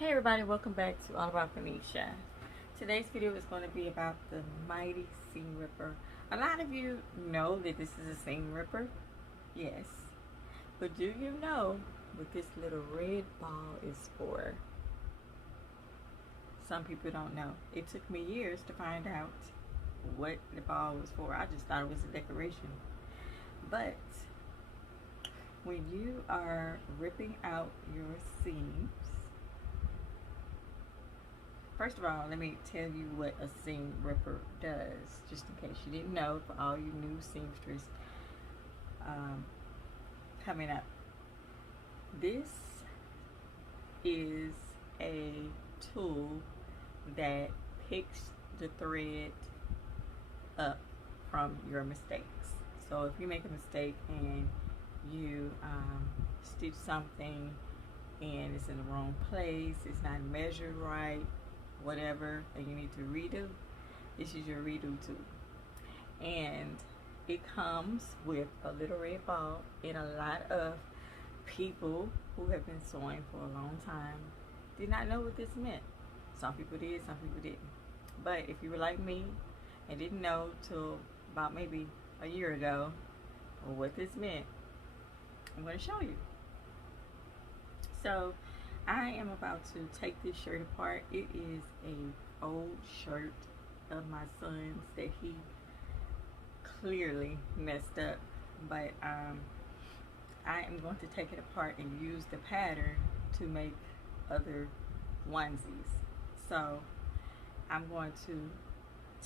Hey everybody, welcome back to All About Phoenicia. Today's video is going to be about the mighty seam ripper. A lot of you know that this is a seam ripper, yes, but do you know what this little red ball is for? Some people don't know. It took me years to find out what the ball was for. I just thought it was a decoration. But when you are ripping out your seams, first of all, let me tell you what a seam ripper does, just in case you didn't know, for all you new seamstress coming up. This is a tool that picks the thread up from your mistakes. So if you make a mistake and you stitch something and it's in the wrong place, it's not measured right, whatever, and you need to redo, this is your redo tool. And it comes with a little red ball, and a lot of people who have been sewing for a long time did not know what this meant. Some people did, some people didn't. But if you were like me and didn't know till about maybe a year ago what this meant, I'm going to show you. So I am about to take this shirt apart. It is an old shirt of my son's that he clearly messed up, but I am going to take it apart and use the pattern to make other onesies. So I'm going to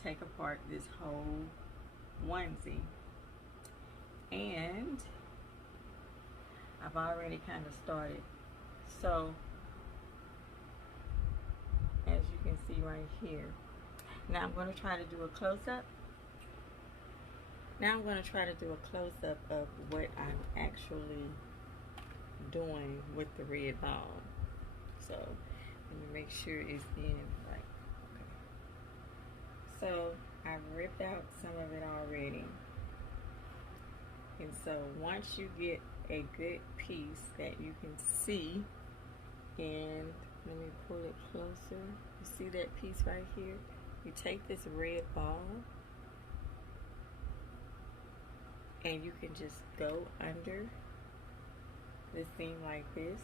take apart this whole onesie, and I've already kind of started. So as you can see right here, now I'm going to try to do a close-up. Now I'm going to try to do a close-up of what I'm actually doing with the red ball. So let me make sure it's in right. Okay. So I've ripped out some of it already. And so once you get a good piece that you can see, and let me pull it closer. You see that piece right here? You take this red ball and you can just go under the seam like this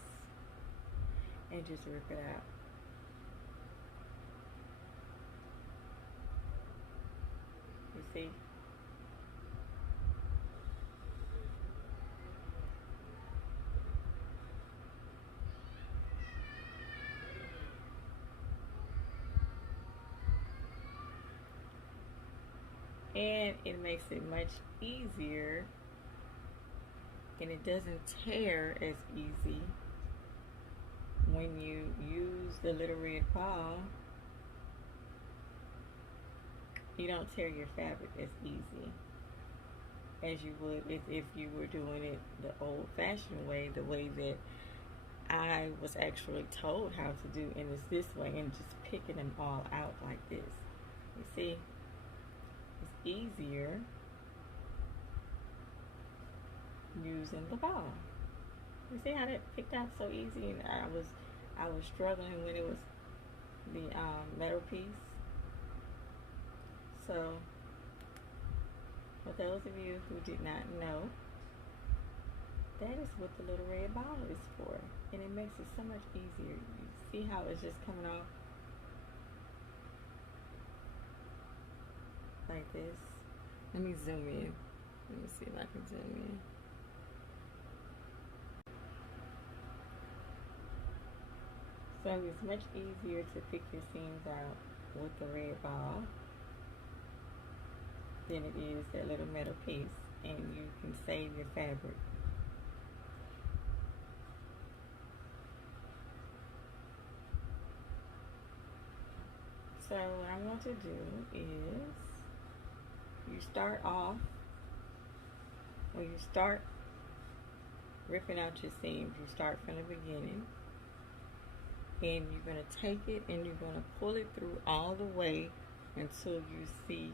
and just rip it out. You see? And it makes it much easier, and it doesn't tear as easy when you use the little red ball. You don't tear your fabric as easy as you would if you were doing it the old-fashioned way, the way that I was actually told how to do, and it's this way, and just picking them all out like this. You see? It's easier using the ball. You see how that picked out so easy, and I was struggling when it was the metal piece. So for those of you who did not know, that is what the little red ball is for, and it makes it so much easier. You see how it's just coming off like this. Let me zoom in. Let me see if I can zoom in. So it's much easier to pick your seams out with the red ball than it is that little metal piece, and you can save your fabric. So what I'm going to do is, you start off, when you start ripping out your seams, you start from the beginning, and you're going to take it and you're going to pull it through all the way until you see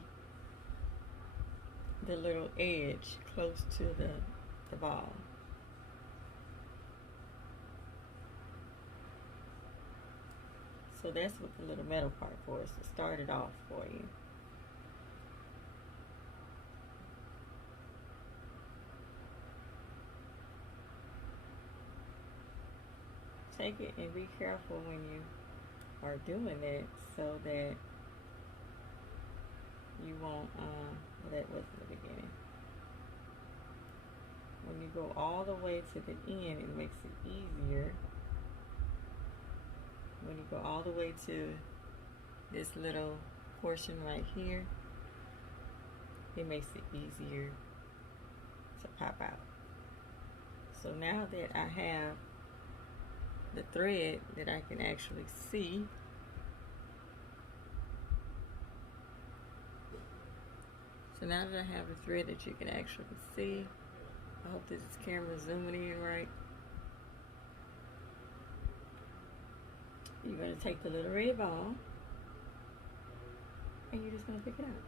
the little edge close to the ball. So that's what the little metal part for is, to start it off for you. Take it and be careful when you are doing it so that you won't, that was the beginning. When you go all the way to the end, it makes it easier. When you go all the way to this little portion right here, it makes it easier to pop out. So now that I have the thread that I can actually see, so now that I have the thread that you can actually see, I hope this camera zooming in right. You're going to take the little red ball and you're just going to pick it out.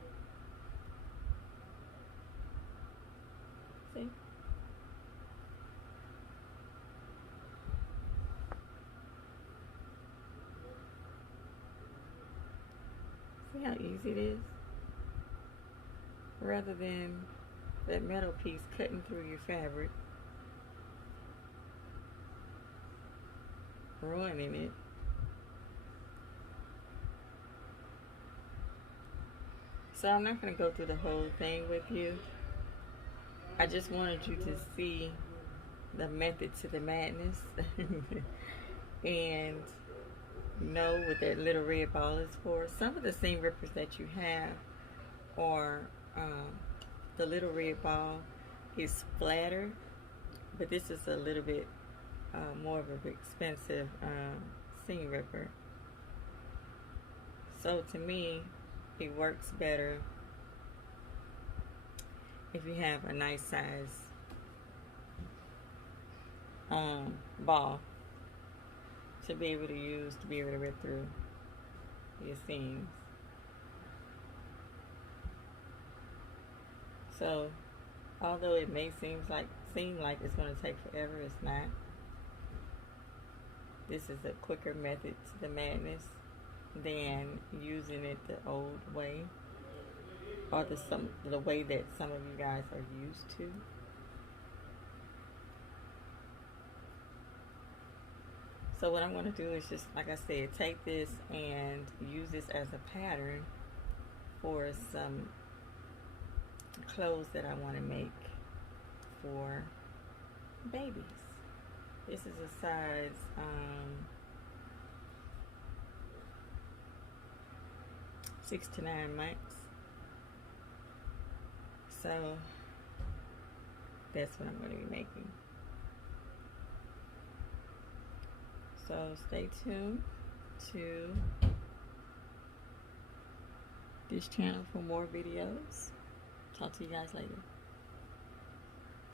See? See how easy it is? Rather than that metal piece cutting through your fabric, ruining it. So I'm not going to go through the whole thing with you. I just wanted you to see the method to the madness and know what that little red ball is for. Some of the seam rippers that you have are the little red ball is flatter, but this is a little bit more of an expensive seam ripper. So to me, it works better if you have a nice size ball to be able to use to be able to rip through your seams. So although it may seem like it's going to take forever, it's not. This is a quicker method to the madness than using it the old way, or the way that some of you guys are used to. So what I'm going to do is just, like I said, take this and use this as a pattern for some clothes that I want to make for babies. This is a size 6 to 9 months. So that's what I'm going to be making. So stay tuned to this channel for more videos. Talk to you guys later.